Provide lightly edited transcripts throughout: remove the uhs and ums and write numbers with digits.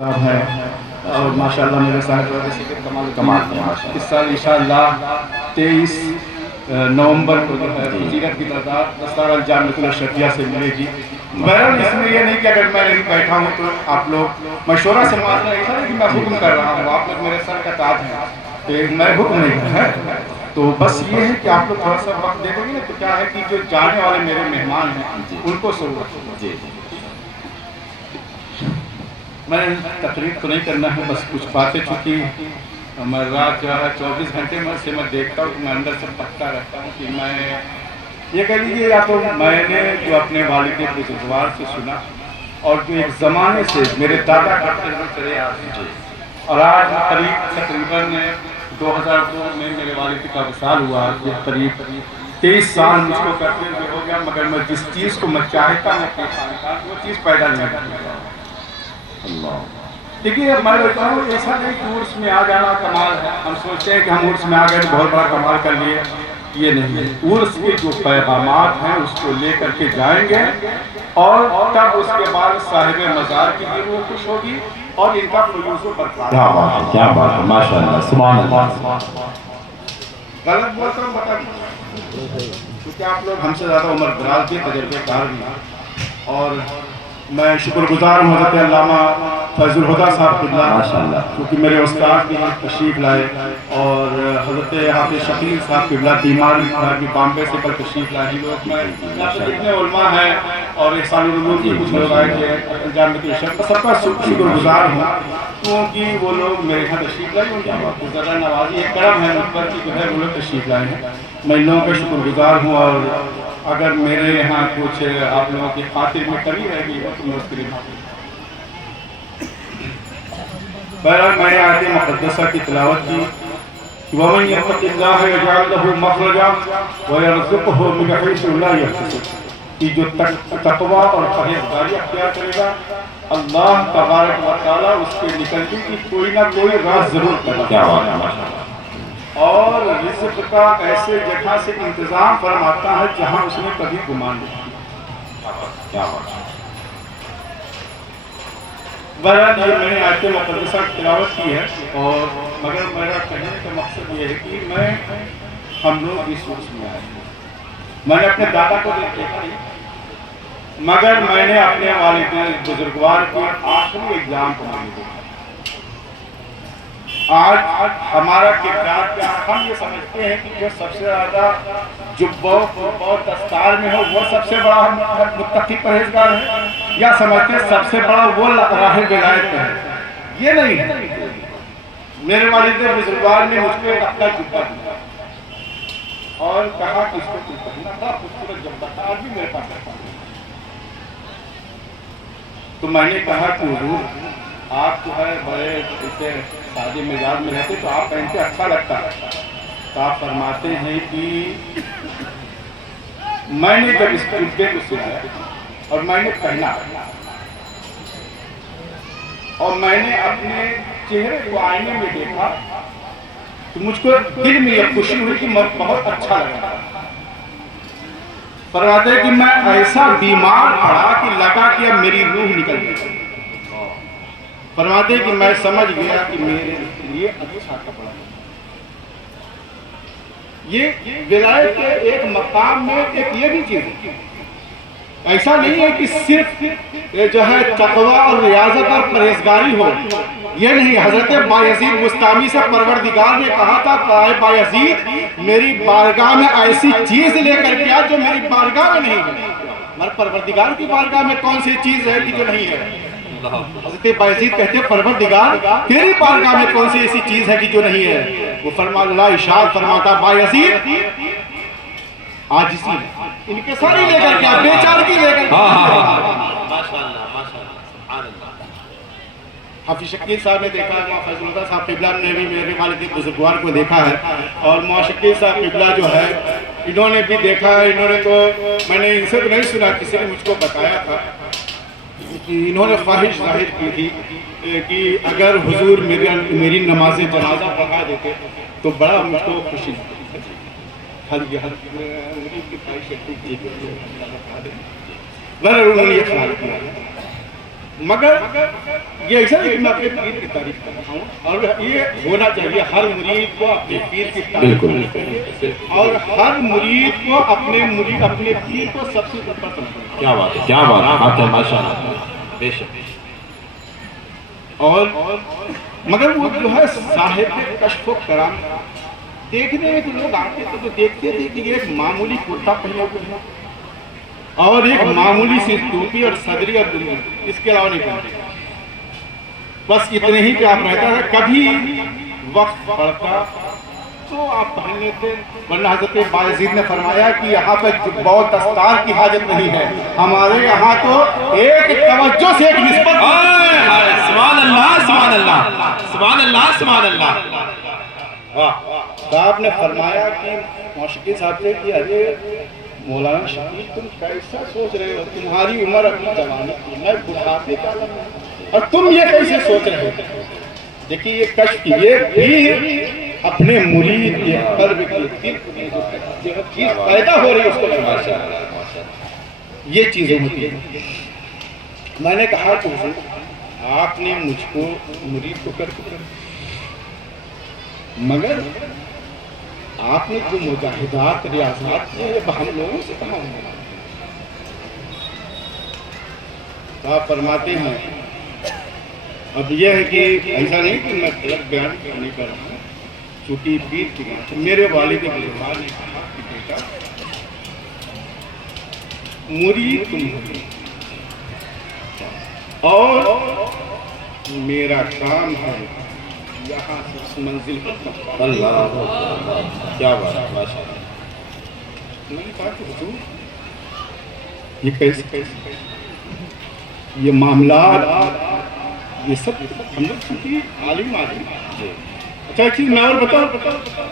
صاحب ہیں اور ماشاءاللہ میرے صاحب کمال اس سال انشاءاللہ 23 نومبر کو جو ہے فضیلت کی تعداد دستار الجامعۃ الاشرفیہ سے ملے گی۔ بہرحال اس میں یہ نہیں کہ اگر میں نہیں بیٹھا ہوں تو آپ لوگ مشورہ سے معاملہ ایسا نہیں کہ میں حکم کر رہا ہوں، آپ لوگ میرے سر کا تاج ہیں کہ میں حکم نہیں کر رہا، تو بس یہ ہے کہ آپ لوگ تھوڑا سا وقت دے دیں گے تو کیا ہے کہ جو جانے والے میرے مہمان ہیں ان کو سہولت۔ میں تقریر تو نہیں کرنا ہے، بس کچھ باتیں چونکہ میں رات جو ہے 24 گھنٹے میں سے میں دیکھتا ہوں کہ میں اندر سے پکتا رہتا ہوں کہ میں یہ کہہ لیجیے یا تو میں نے جو اپنے والد بزرگوار سے سنا اور جو ایک زمانے سے میرے دادا کرتے ہوئے چلے آتے ہیں، اور آج تقریباً 2002 میں میرے والد کا وصال ہوا، یہ قریب 23 سال مجھ کو کرتے ہوئے ہو گیا، مگر میں جس چیز کو میں چاہتا ہوں کہ وہ چیز پیدا نہیں کرتا۔ دیکھیے میں بتا ہوں ایسا نہیں کہ عرس میں آ جانا کمال ہے، ہم سوچتے ہیں کہ ہم عرس میں آ گئے تو بہت بڑا کمال کر لیے، یہ نہیں ہے۔ عرس کے جو پیغامات ہیں اس کو لے کر کے جائیں گے اور تب اس کے بعد صاحب مزار کی بھی روح خوش ہوگی اور ان کا فیوز و برکات۔ کیا بات ہے، ماشاءاللہ، سبحان اللہ۔ غلط بول کر بتا دیجیے کیونکہ آپ لوگ ہم سے زیادہ عمر دراز بھی تجربے کار بھی ہیں، اور میں شکر گزار ہوں حضرت علامہ فیض الہدیٰ صاحب قبلہ کیونکہ میرے استاد بھی تشریف لائے، اور حضرت حافظ شکیل صاحب قبلہ بیمار بھی بامبے سے کل تشریف لائے ہیں لوگ۔ میں اتنے علماء ہیں اور احسان العلوم کی کچھ لوگ آئے تھے جامعۃ الاشرفیہ، سب کا شکر گزار ہوں کیونکہ وہ لوگ میرے یہاں تشریف لائے، ان کی ذرا نوازی ایک کرم ہے مجھ پر کہ جو ہے وہ لوگ تشریف لائے ہیں، میں ان لوگوں کا شکر گزار ہوں۔ اور اگر میرے یہاں کچھ آپ لوگوں کی خاطر میں کمی رہ گئی ہے تو میں اس کے لیے بہرحال میں نے آیت مقدسہ کی تلاوت کی، وَمَنْ يَتَّقِ اللَّهَ يَجْعَلْ لَهُ مَخْرَجًا وَيَرْزُقْهُ مِنْ حَيْثُ لَا يَحْتَسِبُ، کہ جو تقویٰ اور پرہیزگاری اختیار کرے گا اللہ تبارک و تعالیٰ اس کے نکلنے کی کوئی نہ کوئی راہ ضرور پیدا کرے اور رزق کا ایسے جگہ سے انتظام فرماتا ہے جہاں اس نے کبھی گمان نہیں کیا۔ بہرحال یہ میں نے آیت مقدسہ کی تلاوت کی ہے، اور مگر میرا کہنے کا مقصد یہ ہے کہ میں ہم لوگ اس عرس میں آئے ہیں، میں نے اپنے دادا کو دیکھا نہیں مگر میں نے اپنے والد بزرگوار کے آخری ایگزام کو نہیں دیکھا۔ آج ہمارا کردار کیا، ہم یہ سمجھتے ہیں کہ جو سب سے زیادہ جبوں اور دستار میں ہو وہ سب سے بڑا متقی پرہیزگار ہے، یا سمجھتے ہیں سب سے بڑا وہ راہ ولایت ہے؟ یہ نہیں ہے۔ میرے والد بزرگوار نے مجھ کو ایک اپنا جبہ دیا اور کہا کہ اس کو تم پہننا، تھا خوبصورت جبہ تھا، آج بھی میرے پاس ہے۔ تو میں نے کہا کہ حضور آپ جو ہے بڑے اسے سادے مزاج میں رہتے تو آپ پہنتے اچھا لگتا ہے، تو آپ فرماتے ہیں کہ میں نے جب اس جبے کو سنا اور میں نے پہنا اور میں نے اپنے چہرے کو آئینے میں دیکھا تو مجھ کو دل میں یہ خوشی ہوئی کہ میں بہت اچھا لگا۔ فرماتے ہیں کہ میں ایسا بیمار پڑا کہ لگا کہ اب میری روح نکل گئی۔ فرماتے ہیں کہ میں سمجھ گیا کہ میرے لیے اچھا کپڑا ہے۔ یہ ولایت کے ایک مقام میں ایک یہ بھی چیز ہے، ایسا نہیں ہے کہ صرف جو ہے تقویٰ اور ریاضت اور پرہیزگاری ہو، یہ نہیں۔ حضرت بایزید بستامی سے پروردگار نے کہا تھا کہ بایزید میری بارگاہ میں ایسی چیز لے کر کے آ جو میری بارگاہ میں نہیں ہے، مگر پروردگار کی بارگاہ میں کون سی چیز ہے کہ جو نہیں ہے؟ حضرت بایزید کہتے ہیں پروردگار تیری بارگاہ میں کون سی ایسی چیز ہے کہ جو نہیں ہے؟ وہ اللہ ارشاد فرماتا بایزید عاجزی ان کے ساری لے کر کے بے چارگی لے کر کے۔ حافظ شکیل صاحب نے دیکھا ہے، فیض الہدیٰ صاحب قبلہ نے بھی میرے والد بزرگوار کو دیکھا ہے، اور شکیل صاحب قبلہ جو ہے انہوں نے بھی دیکھا ہے۔ انہوں نے تو میں نے ان سے تو نہیں سنا، کسی نے مجھ کو بتایا تھا کہ انہوں نے خواہش ظاہر کی تھی کہ اگر حضور میری نماز جنازہ پڑھا دیتے تو بڑا مجھ کو خوشی انہوں نے یہ خیال کیا۔ مگر یہ ایسا نہیں کہ میں اپنے پیر کی تعریف کر رہا ہوں، اور یہ ہونا چاہیے ہر مرید کو اپنے پیر کی تعریف کرنی چاہیے، اور ہر مرید کو اپنے پیر کو سب سے اوپر سمجھنا۔ کیا بات ہے، کیا بات ہے، ماشاء اللہ، بے شک۔ اور مگر وہ جو ہے صاحب کشف و کرام، دیکھنے میں تو لوگ آتے تھے تو دیکھتے تھے کہ یہ ایک معمولی کرتا پہنے ہوئے ہے اور ایک معمولی سی ٹوپی اور صدری اور دنیا، اس کے علاوہ نہیں پہنتے، بس اتنے ہی پہ آپ رہتا ہے۔ کبھی وقت پڑتا تو آپ پہن لیتے، ورنہ حضرت بایزید نے فرمایا کہ یہاں پہ بہت دستار کی حاجت نہیں ہے، ہمارے یہاں تو ایک توجہ سے ایک نسبت۔ سبحان اللہ، سبحان اللہ، سبحان اللہ، سبحان اللہ۔ صاحب نے فرمایا کہ موسیقی صاحب سے کہ ارے مولانا شفیع تم کیسا سوچ رہے ہو، تمہاری عمر ابھی جوانی کی، میں بڑھاپے کا لگا، اور تم یہ کیسے سوچ رہے ہو؟ دیکھیے یہ کشف، یہ بھی اپنے مرید کے قلب کی دل میں جو چیز پیدا ہو رہی ہے اس کو فرمایا، یہ چیزیں ہوتی ہیں۔ میں نے کہا کہ حضور آپ نے مجھ کو مرید کو کر دیا، مگر آپ نے جو مجاہدات ریاضات کیے یہ ہم لوگوں سے کہاں ہوئے؟ آپ فرماتے ہیں اب یہ ہے کہ ایسا نہیں کہ میں غلط بیان نہیں کر رہا ہوں، چونکہ پیر کی بات ہے، میرے والد بزرگوار نے کہا کہ بیٹا مرید تم ہو اور میرا کام ہے یہاں سے اس منزل پر پہنچانا۔ اللہ کیا بات ہے، ماشاء اللہ۔ میں نے کہا کہ حضور یہ کیسے یہ معاملات یہ سب ہم لوگ چونکہ عالم آدمی۔ اچھا ایک چیز میں اور بتاؤں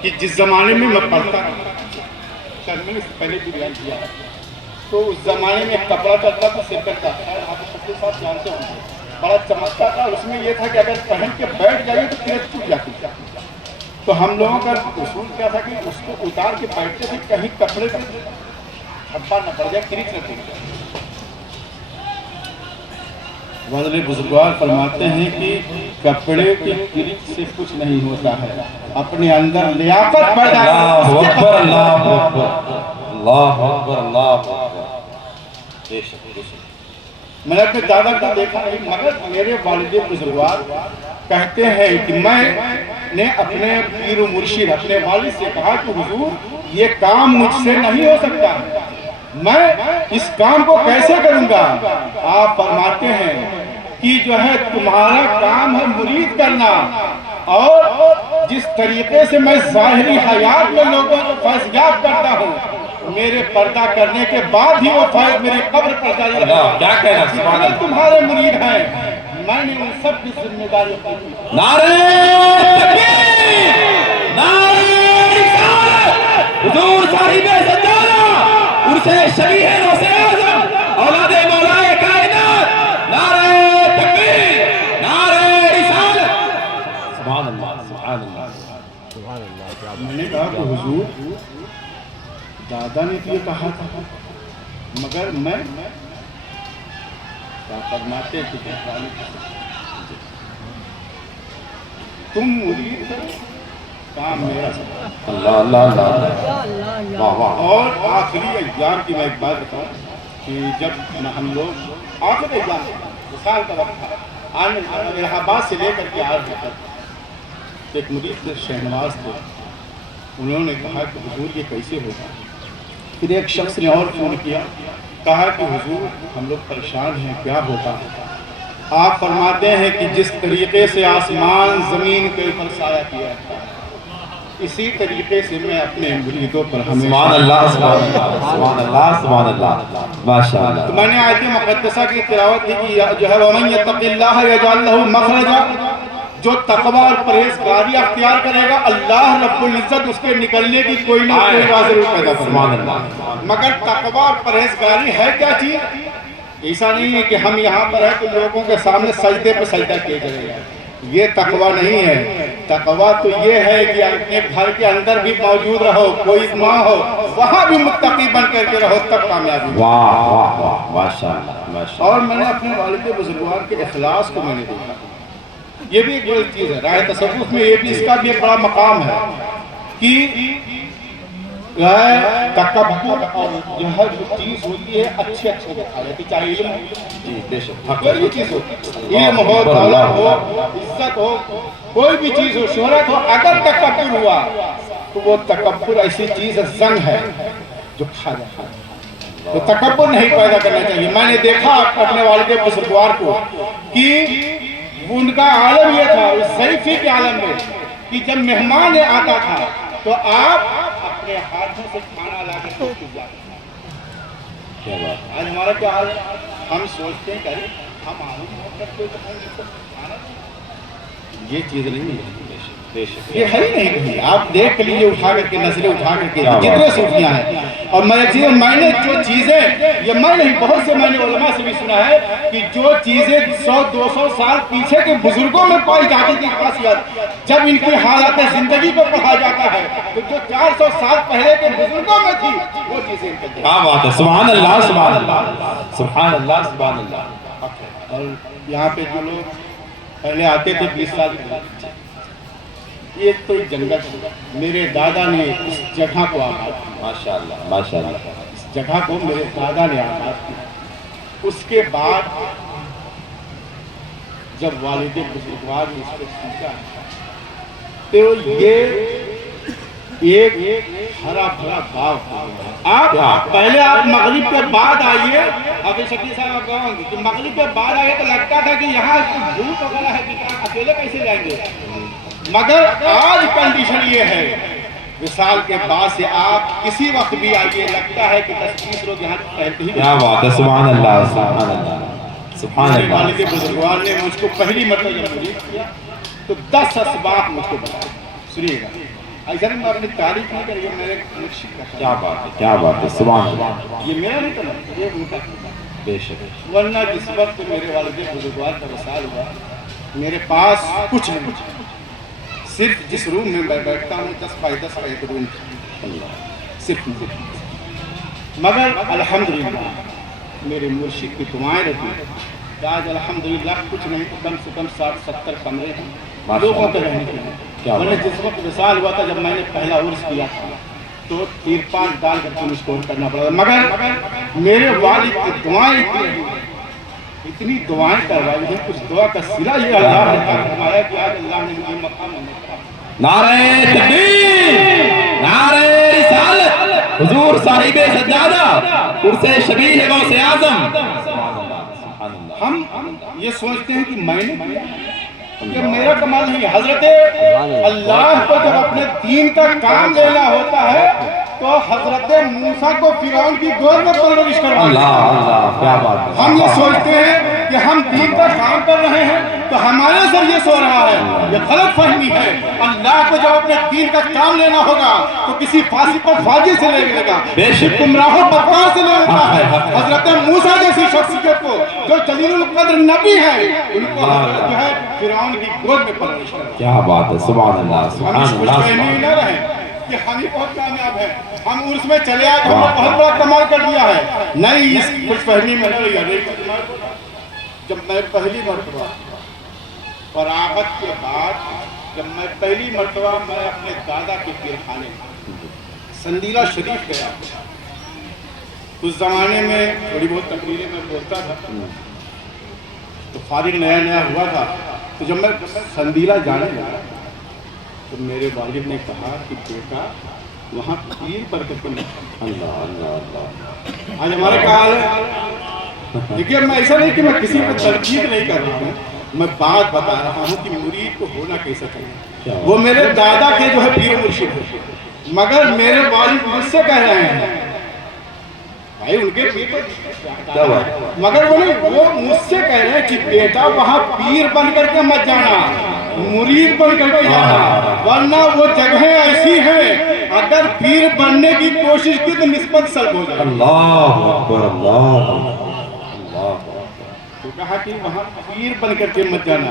کہ جس زمانے میں پڑھتا شاید میں نے اس سے پہلے بھی بیان کیا تو اس زمانے میں ایک کپڑا چلتا تھا سرکٹ کا، آپ سب کے ساتھ جانتے ہوں گے، بڑا چمکتا تھا، اس میں یہ تھا کہ اگر پہن کے بیٹھ جائیے تو پھر ٹوٹ جاتی تھی۔ تو ہم لوگوں کا اصول کیا تھا کہ اس کو اتار کے بیٹھتے تھے کہیں کپڑے سے دھبا نہ پڑ جائے، کریچ نہ ٹوٹ جائے۔ والد بزرگوار فرماتے ہیں کہ کپڑے کی کریچ سے کچھ نہیں ہوتا ہے، اپنے اندر لیاقت پیدا اللہ اکبر، اللہ اکبر، اللہ اکبر، اللہ اکبر، بے شک، بے شک۔ میں نے اپنے دادا کو دیکھا نہیں، مگر میرے والد بزرگوار کہتے ہیں کہ میں نے اپنے پیر و مرشد اپنے والد سے کہا کہ حضور یہ کام مجھ سے نہیں ہو سکتا، میں اس کام کو کیسے کروں گا؟ آپ فرماتے ہیں کہ جو ہے تمہارا کام ہے مرید کرنا، اور جس طریقے سے میں ظاہری حیات میں لوگوں کو فیضیاب کرتا ہوں، میرے پردہ کرنے کے بعد ہی وہ فیض میرے قبر پر جاری رہے گا۔ کیا کہنا، سبحان اللہ۔ تمہارے مرید ہیں، میں نے ان سب کی ذمہ داری اٹھائی۔ نعرہ تکبیر، نعرہ رسالت، حضور صاحب سجادہ، عرص شریح روز اعظم، اولاد مولا کائنات، نعرہ تکبیر، نعرہ رسالت۔ سبحان اللہ، سبحان اللہ، سبحان اللہ۔ میں نے کہا کہ حضور دادا نے تو یہ کہا تھا، مگر میں کیا فرماتے کہ تم مرید کرو، کام میرا سب۔ اللہ اللہ اللہ، واہ واہ۔ اور آخری ایام کی میں ایک بات بتاؤں کہ جب ہم لوگ آخری ایام مثال کا وقت تھا، الہ آباد سے لے کر کے آج تک ایک مرید تھے شہنواز تھے، انہوں نے کہا کہ حضور یہ کیسے ہوگا؟ پھر ایک شخص نے اور فون کیا، کہا کہ حضور ہم لوگ پریشان ہیں، کیا ہوتا ہے؟ آپ فرماتے ہیں کہ جس طریقے سے آسمان زمین کے اوپر سایہ کیا ہے، اسی طریقے سے میں اپنے مریدوں پر ہمیشہ۔ سبحان اللہ، سبحان اللہ، سبحان اللہ، سبحان اللہ، ماشاء اللہ۔ تو میں نے آیت مقدسہ کی تلاوت کی جو ہے وَمَن يَتَّقِ اللَّهَ يَجْعَلْ لَهُ مَخْرَجًا، جو تقوی اور پرہیزگاری اختیار کرے گا اللہ رب العزت اس کے نکلنے کی کوئی نہ کوئی راہ ضرور پیدا سبحان فرمائے گا۔ اللہ۔ مگر تقوی اور پرہیزگاری ہے کیا چیز؟ ایسا نہیں ہے کہ ہم یہاں پر ہیں تو لوگوں کے سامنے سجدے پہ سجدہ کیے جائے گا، یہ تقوی نہیں ہے. تقوی تو یہ ہے کہ اپنے گھر کے اندر بھی موجود رہو, کوئی ماں ہو وہاں بھی متقی بن کر کے رہو, تب کامیابی. واہ واہ واہ ماشاءاللہ ماشاءاللہ. اور میں نے اپنے والد بزرگوار کے اخلاص کو میں نے دیکھا. یہ بھی ایک بڑی چیز ہے راہ تصوف میں, یہ بھی اس کا بھی ایک بڑا مقام ہے کہ تکبر اور جو ہے جو چیز ہوتی ہے اچھے دکھا جاتی, چاہے علم جی بے شک کوئی بھی چیز ہو, علم ہو, دولت ہو, عزت ہو, کوئی بھی چیز ہو, شہرت ہو, اگر تکبر ہوا تو وہ تکبر ایسی چیز زنگ ہے جو کھا جاتا ہے. تو تکبر نہیں پیدا کرنا چاہیے. میں نے دیکھا اپنے والد بزرگوار کو کہ ان کا عالم یہ تھا اس ضعیفی کے عالم میں کہ جب مہمان آتا تھا تو آپ اپنے ہاتھوں سے کھانا لا کے پیش کیجیے. کیا بات ہے. آج ہمارا کیا حال ہے, ہم سوچتے ہیں کہ ہم آلو محبت کوئی کھانا, یہ چیز نہیں ہے, بے شک یہ ہے ہی نہیں کہیں. آپ دیکھ لیجیے اٹھا کر کے نظریں اٹھا کر کے جتنے صوفیاں ہیں. اور میں نے جو چیزیں, یہ میں نہیں بہت سے میں نے علماء سے بھی سنا ہے کہ جو چیزیں 100-200 سال پیچھے کے بزرگوں میں پائی جاتی تھی خاصیت, جب ان کی حالات زندگی کو پڑھا جاتا ہے تو جو 400 سال پہلے کے بزرگوں میں تھی وہ چیزیں ان کے. کیا بات ہے. سبحان اللہ سبحان اللہ سبحان اللہ سبحان اللہ. اور یہاں پہ جو لوگ پہلے آتے تھے 20 سال پہلے, یہ تو جنگل ہے. میرے دادا نے اس جگہ کو آباد کیا, ماشاءاللہ ماشاءاللہ. اس جگہ کو میرے دادا نے آباد کیا. اس کے بعد جب والد بزرگوار نے اس کو سوچا تو یہ ایک ہرا بھرا باغ ہو گیا. آپ پہلے آپ مغرب کے بعد آئیے, ابھی شکیل صاحب آپ کہوں گے کہ مغرب کے بعد آئیے تو لگتا تھا کہ یہاں دھوپ وغیرہ ہے کہ اکیلے کیسے جائیں گے. مگر آج کنڈیشن یہ ہے, وصال کے بعد سے آپ کسی وقت بھی آئیے, لگتا ہے کہ 10-20 لوگ یہاں ٹہلتے ہی. کیا بات ہے. سبحان اللہ سبحان اللہ سبحان میرے اللہ. والد بزرگوار نے مجھ کو پہلی مرتبہ جب مریض کیا تو 10 اسباق مجھ کو بتائے. سنیے گا, ایسا نہیں میں اپنی تعریف نہیں کر, یہ میرے مرشد کا کیا بات ہے کیا بات ہے. سبحان اللہ. یہ میرا نہیں تھا, یہ ان کا تھا. بے شک. ورنہ جس وقت میرے والد بزرگوار کا وصال ہوا میرے پاس کچھ نہیں, صرف جس روم میں میں بیٹھتا ہوں 10x10 کا ایک روم صرف. مگر الحمدللہ میرے مرشد کی دعائیں رہتی کہ آج الحمدللہ کچھ نہیں تو کم سے کم 60-70 کمرے ہیں لوگوں کے رہنے کے لیے. میں نے جس وقت وصال ہوا تھا, جب میں نے پہلا عرس کیا تھا تو تیرپال ڈال کر کے مجھ کو کرنا پڑا, مگر میرے والد کی دعائیں اتنی دعائیں کروائی ہیں. کچھ دعا کا صلہ یہ اللہ نے فرمایا کہ آج اللہ نے مجھے مقام میں. نعرہ تکبیر نعرہ رسالت حضور صاحب سجادہ عرس شبیہ غوث اعظم. ہم یہ سوچتے ہیں کہ میں نے یہ میرا کمال نہیں. حضرت اللہ کو جب اپنے دین کا کام لینا ہوتا ہے تو حضرت موسیٰ کو فرعون کی گود میں پرورش کروایا. اللہ اللہ کیا بات ہے. ہم یہ سوچتے ہیں کہ ہم دین کا کام کر رہے ہیں تو ہمارے سر یہ سو رہا ہے, یہ غلط فہمی ہے. اللہ کو جب اپنے دین کا کام لینا ہوگا تو کسی فاسق اور فاجر سے لے لے گا, بے شک گمراہ و بدکار سے لے لیتا ہے. حضرت موسیٰ جیسی شخصیت کو جو جلیل القدر نبی ہے ان کو حضرت جو ہے فرعون کی گود میں پرورش کروایا. کیا بات ہے. سبحان اللہ ہم سبحان اس خوش اللہ فہمی سبحان نہ رہیں کہ ہم ہی بہت کامیاب ہیں, ہم عرس میں چلے آئے تو ہم نے بہت بڑا کمال کر دیا ہے. نہیں, اس خوش فہمی میں نہ رہیے. جب میں پہلی مرتبہ فراغت کے بعد جب میں پہلی مرتبہ میں اپنے دادا کے پیرخانے سندیلہ شریف گیا, اس زمانے میں تھوڑی بہت تقریریں میں بولتا تھا تو فارغ نیا نیا ہوا تھا. تو جب میں سندیلہ جانے لگا تو میرے والد نے کہا کہ بیٹا وہاں پیر پر کے اللہ اللہ اللہ. آج ہمارے کیا حال ہے. دیکھیے میں ایسا نہیں کہ میں کسی کو تنقید نہیں کر رہا ہوں, میں بات بتا رہا ہوں کہ مرید کو ہونا کیسا چاہیے. وہ میرے دادا کے جو ہے پیر مرشد ہے, مگر میرے والد مجھ سے کہہ رہے ہیں بھائی ان کے پیر مگر وہ مجھ سے کہہ رہے ہیں کہ بیٹا وہاں پیر بن کر کے مت جانا, مرید بن کر کے جانا, ورنہ وہ جگہیں ایسی ہیں اگر پیر بننے کی کوشش کی تو نسبت سلب ہو جائے. اللہ اکبر اللہ اللہ. تو کہا کہ وہاں پیر بن کر کے مت جانا,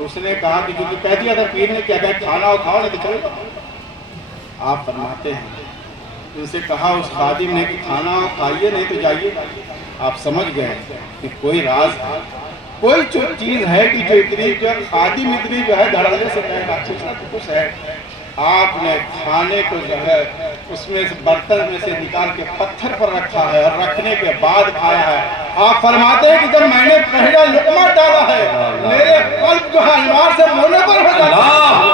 تو اس نے کہا کہ جو کہہ دیا تھا پیر نے کہ اگر کھانا ہو کھاؤ نہیں تو چلے جاؤ۔ آپ فرماتے ہیں ان سے کہا اس خادم نے کہ کھانا ہو کھائیے نہیں تو جائیے۔ آپ سمجھ گئے کہ کوئی راز ہے، کوئی چیز ہے کہ جو اتنی جو خادم اتنی جو ہے دھڑلے سے کہے گا کچھ نہ کچھ ہے۔ آپ نے کھانے کو جو ہے اس میں سے برتن میں سے نکال کے پتھر پر رکھا ہے اور رکھنے کے بعد کھایا ہے۔ آپ فرماتے ہیں کہ جب میں نے پہلا لقمہ ڈالا ہے میرے قلب جو ہے انوار سے منور ہو جاتا ہے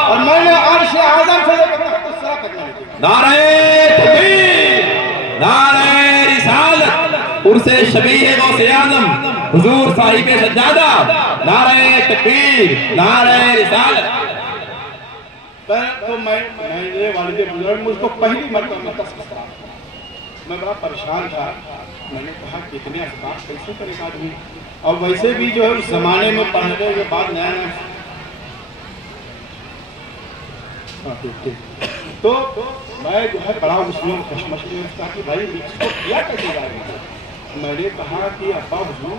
اور میں نے عرش اعظم سے لے کر تخت الثری تک میں نے نعرہ تکبیر، نعرہ رسالت، عرس شبیہ غوث اعظم حضور صاحب سجادہ، نعرہ تکبیر، نعرہ رسالت۔ تو میرے والد بزرگ مجھ کو پہلی مرتبہ میں تصویر کرا، میں بڑا پریشان تھا۔ میں نے کہا کتنے اسباب کیسے کرے گا آدمی، اور ویسے بھی جو ہے اس زمانے میں پڑھنے کے بعد نیا نیا تو میں جو ہے بڑا اس میں کشمش میں کہا کہ بھائی اس کو کیا کیسے جائے گا۔ میں نے کہا کہ ابا حضور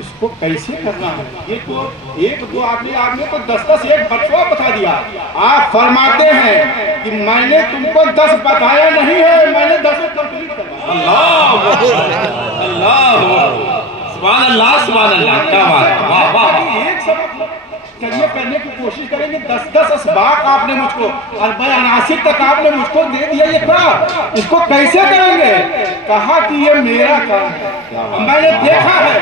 اس کو کیسے کرنا ہے، یہ تو ایک دو آدمی کو 10 ایک بتوا بتا دیا۔ آپ فرماتے ہیں کہ میں نے تم کو 10 بتایا نہیں ہے، میں نے 10 کمپلیٹ کروایا۔ اللہ اللہ سبحان اللہ سبحان اللہ، کیا بات ہے، واہ واہ۔ ایک سبق چلیے کرنے کی کوشش کریں گے، 10 اسباق آپ نے مجھ کو 40 عناصر تک آپ نے مجھ کو دے دیا، یہ کہا اس کو کیسے کریں گے۔ کہا کہ یہ میرا کام ہے، میں نے دیکھا ہے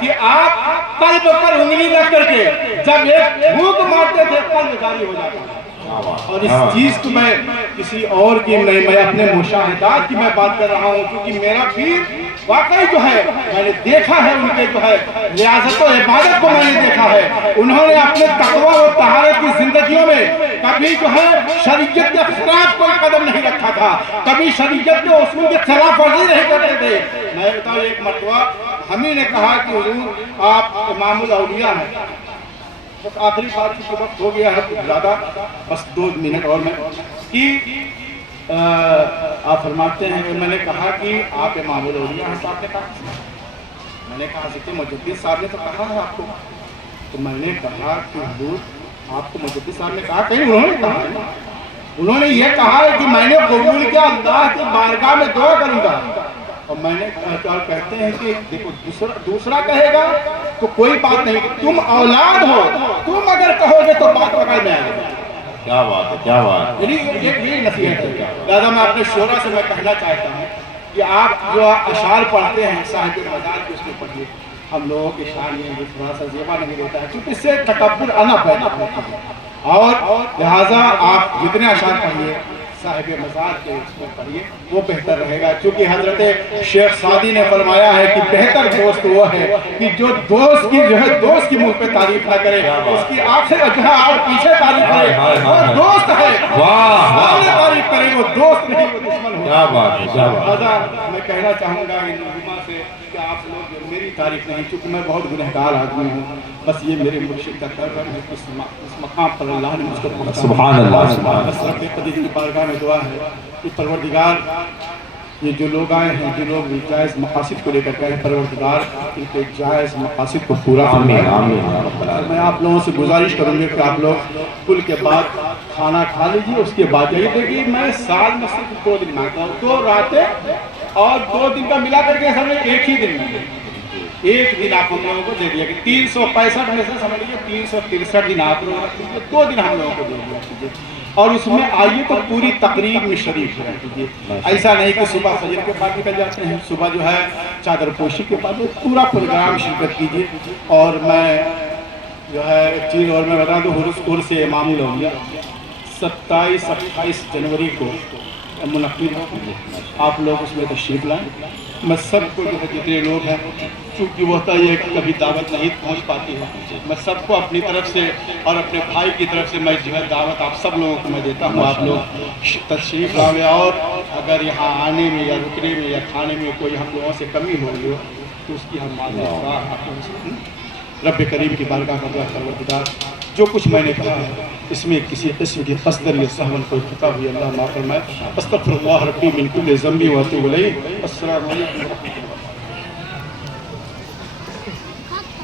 کہ آپ قلب پر انگلی رکھ کر کے جب ایک بھوک مارتے تھے قلب جاری ہو جاتا ہے، اور اس چیز کو میں کسی اور کی نہیں، میں اپنے مشاہدات کی میں بات کر رہا ہوں، کیونکہ میرا پیر واقعی جو ہے میں نے دیکھا ہے ان کے جو ہے ریاضت و عبادت کو میں نے دیکھا ہے۔ انہوں نے اپنے تقوی و طہارت کی زندگیوں میں کبھی جو ہے شریعت کے خلاف کوئی قدم نہیں رکھا تھا، کبھی شریعت کے اصول کے خلاف ورزی نہیں کرتے تھے۔ میں بتاؤں ایک مرتبہ ہمیں نے کہا کہ حضور آپ امام الاولیاء ہیں، بس آخری بات کی وقت ہو گیا ہے کچھ زیادہ، بس 2 منٹ اور میں کہ آپ فرماتے ہیں، میں نے کہا کہ آپ امام الاولیاء ہیں، تو آپ نے کہا میں نے کہا حضرت مجدد صاحب نے تو کہا ہے آپ کو، تو میں نے کہا کہ حضور آپ کو مجدد صاحب نے کہا، کہیں انہوں نے کہا ہے، انہوں نے یہ کہا ہے کہ میں نے قبول کیا اللہ کی بارگاہ میں دعا کروں گا، اور میں نے کہتے ہیں کہ دیکھو دوسرا کہے گا تو کوئی بات نہیں، تم اولاد ہو، تم اگر کہو گے تو بات پکڑ میں آئے گا۔ کیا بات ہے، کیا بات ہے۔ یہ نصیحت ہے۔ لہذا میں اپنے شعرا سے میں کہنا چاہتا ہوں کہ آپ جو اشعار پڑھتے ہیں صاحب مزار کی اس میں پڑھیے، ہم لوگوں کے شان میں تھوڑا سا زیبا نہیں رہتا ہے، کیونکہ اس سے تکبر انا پیدا ہوتا ہے، اور لہذا آپ جتنے اشعار پڑھیے صاحب مزار کے اس میں پڑھیے وہ بہتر رہے گا، کیونکہ حضرت شیخ سعدی نے فرمایا ہے کہ بہتر دوست وہ ہے کہ جو دوست کی جو ہے دوست کی منہ پہ تعریف نہ کرے، اس کی آخر جو ہے اور پیچھے تعریف کرے، وہ دوست ہے، سامنے تعریف کرے وہ دوست نہیں، وہ دشمن ہوگا۔ کیا بات ہے، کیا بات ہے۔ لہذا میں کہنا چاہوں گا ان علماء سے کہ آپ لوگ میری تعریف نہیں، کیونکہ میں بہت گنہگار آدمی ہوں، بس یہ میرے مرشد کا کرم ہے، اس مقام پر اللہ نے مجھ کو پہنچایا۔ سبحان اللہ سبحان اللہ۔ بس رب قدیر کی بارگاہ میں دعا ہے کہ پروردگار یہ جو لوگ آئے ہیں، جو لوگ جائز مقاصد کو لے کر گئے ہیں، پروردگار ان کے جائز مقاصد کو پورا فرمائے۔ میں آپ لوگوں سے گزارش کروں گا کہ آپ لوگ کل کے بعد کھانا کھا لیجیے، اس کے بعد جائیے، دیکھیے میں سال میں صرف 2 دن مانگتا ہوں، 2 راتیں اور 2 دن کا ملا کر کے سمجھے ایک ہی دن میں، ایک دن آپ ہم لوگوں کو دے دیا کہ 365 میں سے سمجھ لیجیے 363 دن آپ لوگوں کو 2 دن ہم لوگوں کو دے دیا کیجیے، اور اس میں آئیے تو پوری تقریب میں شریک رہ کیجیے، ایسا نہیں کہ صبح فجر کے بعد نکل جاتے ہیں، صبح جو ہے چادر پوشی کے بعد پورا پروگرام شرکت کیجیے۔ اور میں جو ہے ایک چیز اور میں بتا دوں، عرس امام الاولیاء 27-28 جنوری کو منعقد ہے، آپ لوگ اس میں تشریف لائیں۔ میں سب کو جو ہے جتنے لوگ ہیں، چونکہ وہ ہوتا ہے کہ کبھی دعوت نہیں پہنچ پاتی ہے، میں سب کو اپنی طرف سے اور اپنے بھائی کی طرف سے میں جو ہے دعوت آپ سب لوگوں کو میں دیتا ہوں، آپ لوگ تشریف لاؤے، اور اگر یہاں آنے میں یا رکنے میں یا کھانے میں کوئی ہم لوگوں سے کمی ہو رہی ہو تو اس کی ہم معذرت رب کریم کی بارگاہ میں دعا پروردگار جو کچھ میں نے کہا ہے اس میں کسی قسم کی قصدر یا سہون کوئی خطا ہوئی اللہ معاف فرمائے۔ استغفر اللہ ربی من کل ذنب و اتوب الیہ۔ السلام علیکم۔